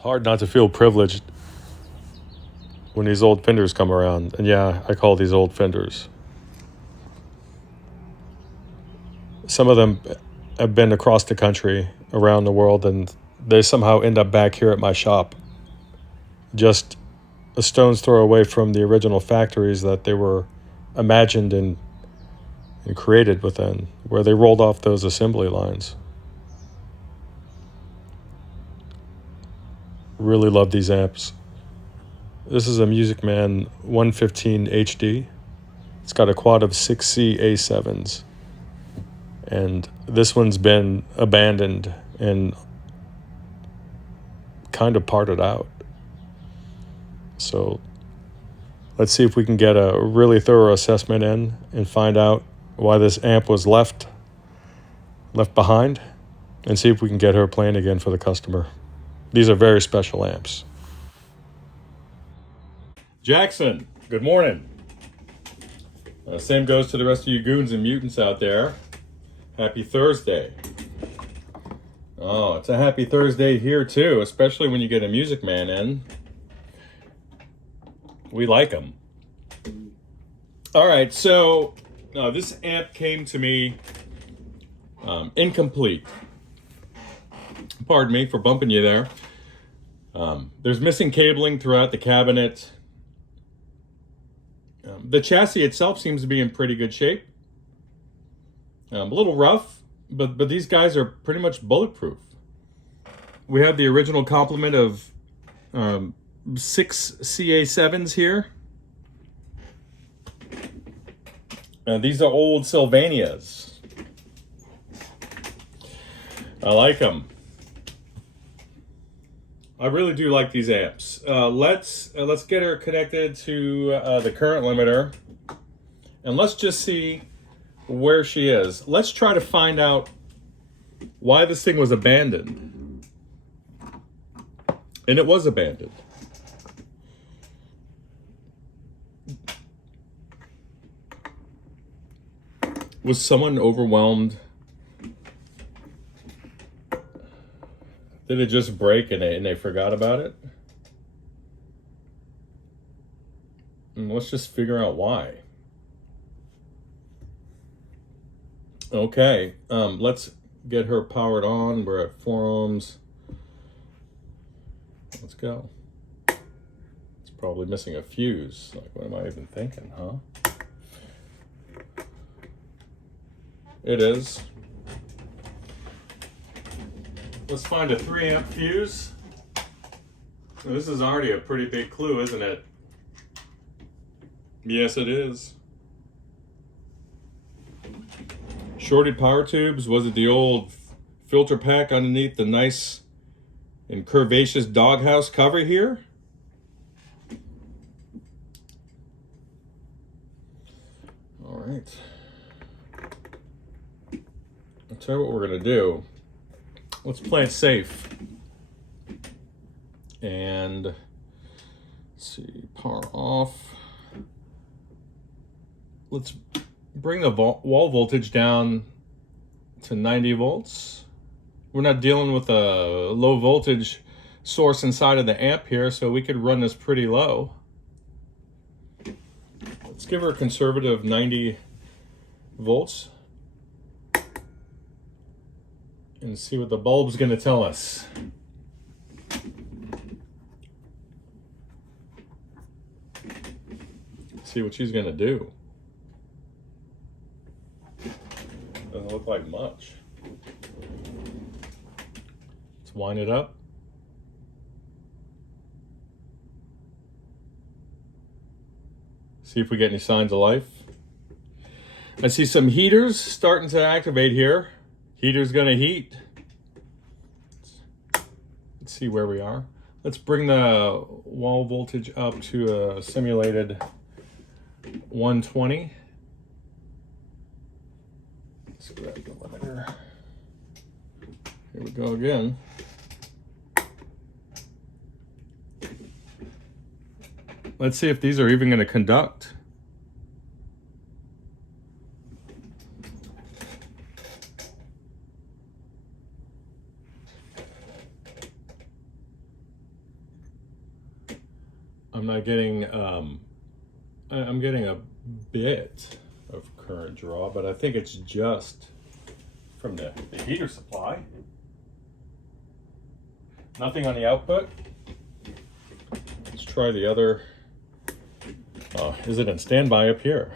hard not to feel privileged when these old Fenders come around. And yeah, I call these old Fenders. Some of them have been across the country, around the world, and they somehow end up back here at my shop, just a stone's throw away from the original factories that they were imagined and created within, where they rolled off those assembly lines. Really love these amps. This is a Musicman 115 HD. It's got a quad of 6C A7s. And this one's been abandoned and kind of parted out. So let's see if we can get a really thorough assessment in and find out why this amp was left behind, and see if we can get her playing again for the customer. These are very special amps. Jackson, good morning. Same goes to the rest of you goons and mutants out there. Happy Thursday. Oh, it's a happy Thursday here too, especially when you get a Musicman in. We like them. All right, so this amp came to me incomplete. Pardon me for bumping you there. There's missing cabling throughout the cabinet. The chassis itself seems to be in pretty good shape. A little rough, but these guys are pretty much bulletproof. We have the original complement of 6 CA7s here. These are old Sylvanias. I like them. I really do like these amps. Let's get her connected to the current limiter, and let's just see where she is. Let's try to find out why this thing was abandoned. And it was abandoned. Was someone overwhelmed? Did it just break and they forgot about it? And let's just figure out why. Okay, let's get her powered on. We're at 4 ohms. Let's go. It's probably missing a fuse. Like, what am I even thinking, huh? It is. Let's find a 3 amp fuse. Now, this is already a pretty big clue, isn't it? Yes, it is. Shorted power tubes. Was it the old filter pack underneath the nice and curvaceous doghouse cover here? All right. I'll tell you what we're gonna do. Let's play it safe. And let's see, power off. Let's bring the wall voltage down to 90 volts. We're not dealing with a low voltage source inside of the amp here, so we could run this pretty low. Let's give her a conservative 90 volts and see what the bulb's gonna tell us. See what she's gonna do. Doesn't look like much. Let's wind it up. See if we get any signs of life. I see some heaters starting to activate here. Heater's gonna heat. Let's see where we are. Let's bring the wall voltage up to a simulated 120. Let's grab the limiter. Here we go again. Let's see if these are even going to conduct. I'm not getting, I'm getting a bit of current draw, but I think it's just from the heater supply. Nothing on the output. Let's try the other. Is it in standby up here?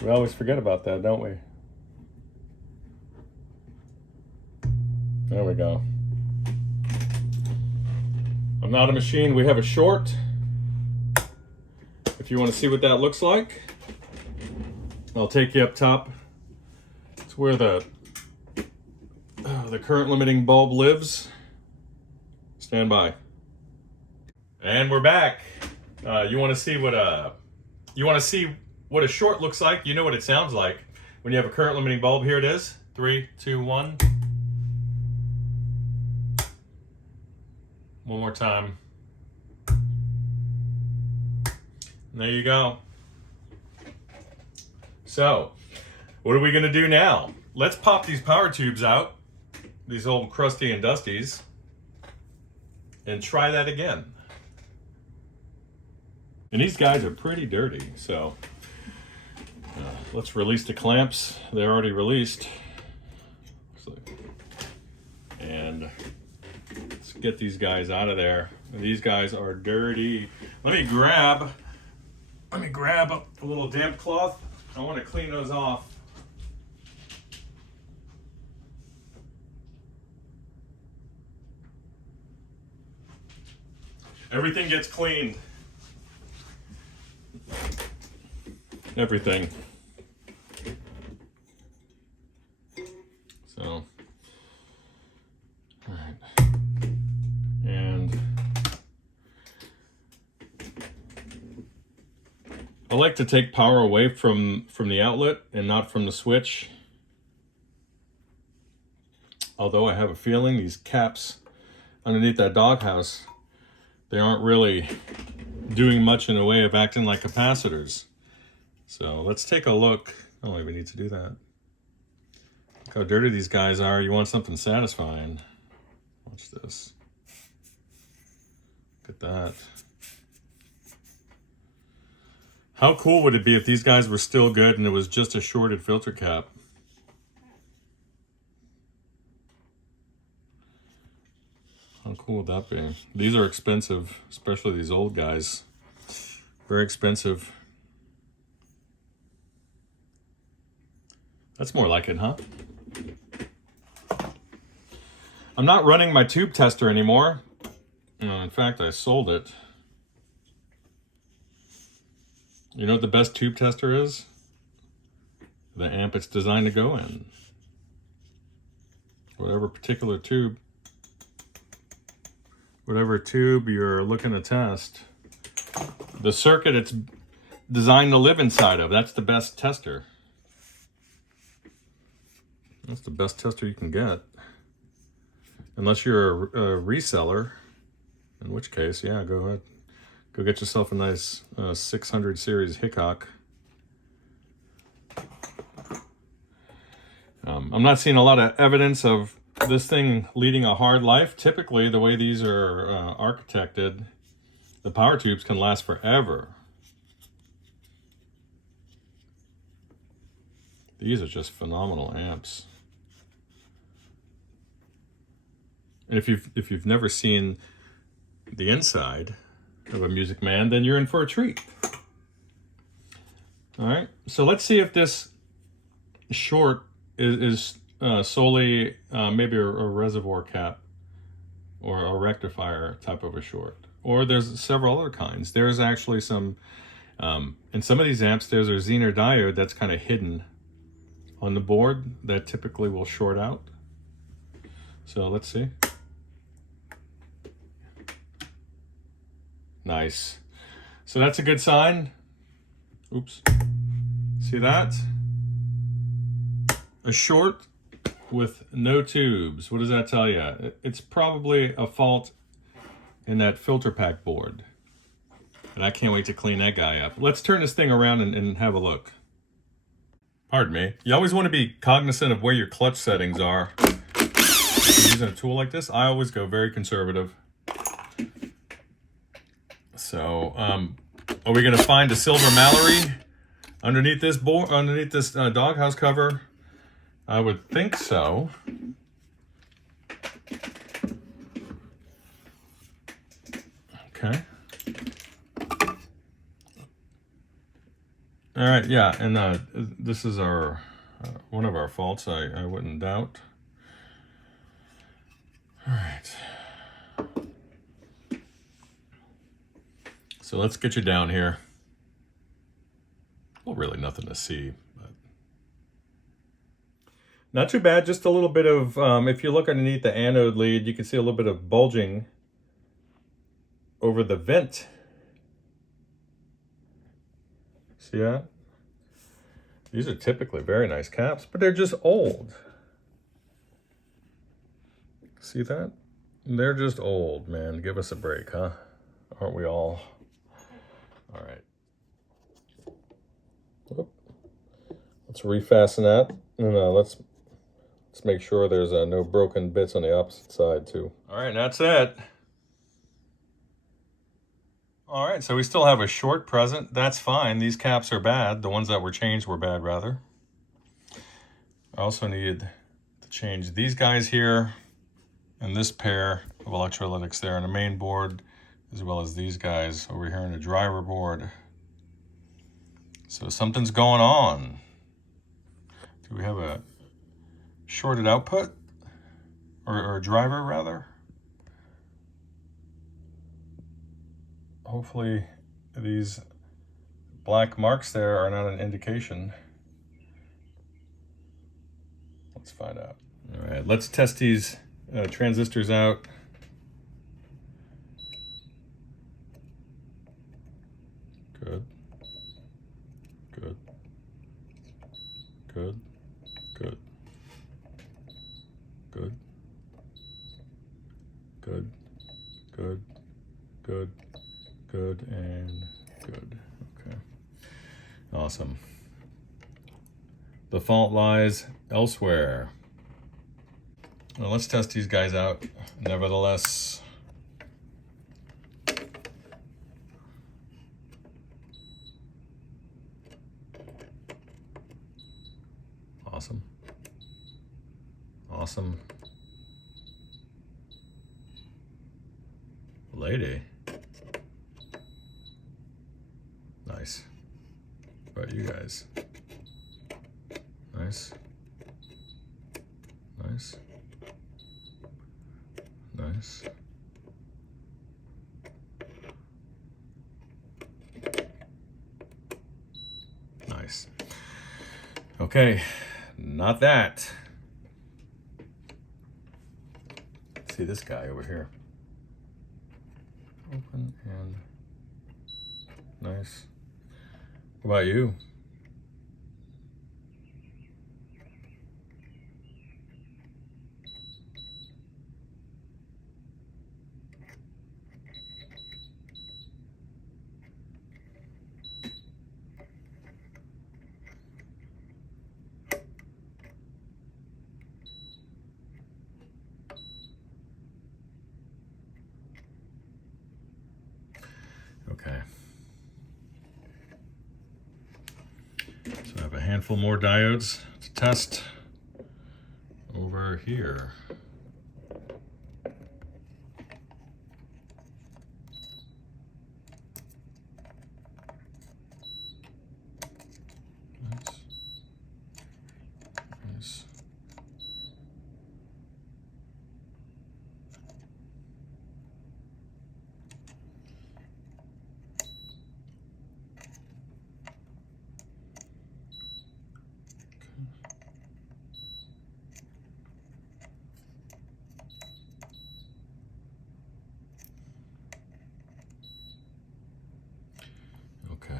We always forget about that, don't we? There we go. I'm not a machine. We have a short. If you want to see what that looks like, I'll take you up top. It's where the current limiting bulb lives. Stand by. And we're back. You want to see what a short looks like? You know what it sounds like when you have a current limiting bulb. Here it is. 3, 2, 1. One more time. And there you go. So, what are we going to do now? Let's pop these power tubes out, these old crusty and dusties, and try that again. And these guys are pretty dirty, so let's release the clamps. They're already released. And let's get these guys out of there. These guys are dirty. Let me grab a little damp cloth. I want to clean those off. Everything gets cleaned. Everything. So, all right. And I like to take power away from the outlet and not from the switch. Although I have a feeling these caps underneath that doghouse, they aren't really doing much in the way of acting like capacitors. So let's take a look. I don't even need to do that. Look how dirty these guys are. You want something satisfying. Watch this. Look at that. How cool would it be if these guys were still good and it was just a shorted filter cap? How cool would that be? These are expensive, especially these old guys. Very expensive. That's more like it, huh? I'm not running my tube tester anymore. In fact, I sold it. You know what the best tube tester is? The amp it's designed to go in. Whatever particular tube. Whatever tube you're looking to test. The circuit it's designed to live inside of. That's the best tester. That's the best tester you can get. Unless you're a reseller. In which case, yeah, go ahead. Go get yourself a nice 600 series Hioki. I'm not seeing a lot of evidence of this thing leading a hard life. Typically, the way these are architected, the power tubes can last forever. These are just phenomenal amps. And if you've never seen the inside of a Musicman, then you're in for a treat. All right, so let's see if this short is solely maybe a reservoir cap or a rectifier type of a short. Or there's several other kinds. There's actually some, in some of these amps, there's a Zener diode that's kind of hidden on the board that typically will short out. So let's see. Nice. So that's a good sign. Oops. See that? A short with no tubes. What does that tell you? It's probably a fault in that filter pack board. And I can't wait to clean that guy up. Let's turn this thing around and have a look. Pardon me. You always want to be cognizant of where your clutch settings are. Using a tool like this, I always go very conservative. So, are we going to find a silver Mallory underneath this doghouse cover? I would think so. Okay. All right, yeah, and this is our one of our faults, I wouldn't doubt. All right. So let's get you down here. Well, really nothing to see. But not too bad, just a little bit of, if you look underneath the anode lead, you can see a little bit of bulging over the vent. See that? These are typically very nice caps, but they're just old. See that? They're just old, man. Give us a break, huh? Aren't we all? All right. Whoop. Let's refasten that. No, let's make sure there's no broken bits on the opposite side too. All right, that's it. All right, so we still have a short present. That's fine. These caps are bad. The ones that were changed were bad, rather. I also needed to change these guys here and this pair of electrolytics there on the main board, as well as these guys over here on the driver board. So something's going on. Do we have a shorted output? Or a driver, rather? Hopefully these black marks there are not an indication. Let's find out. All right, let's test these transistors out. Good. Good. Good. Good. Good. Good. Good. Good. Good and good. Okay. Awesome. The fault lies elsewhere. Well, let's test these guys out nevertheless. Awesome. Awesome. Lady. Nice. How about you guys? Nice. Nice. Nice. Nice. Okay, not that. Let's see this guy over here. Open and nice. What about you? Okay. So I have a handful more diodes to test over here. Nice. Nice. Okay.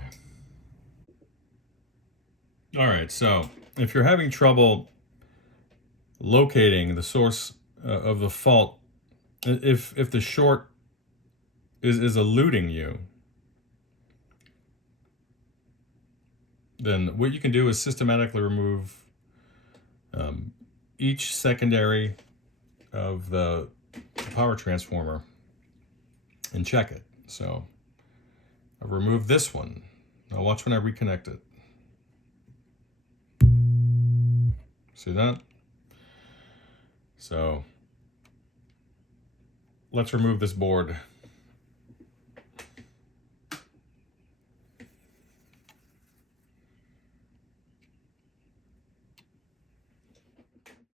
All right, so if you're having trouble locating the source of the fault, if the short is eluding you, then what you can do is systematically remove each secondary of the power transformer and check it. So I've removed this one. Now watch when I reconnect it. See that? So let's remove this board.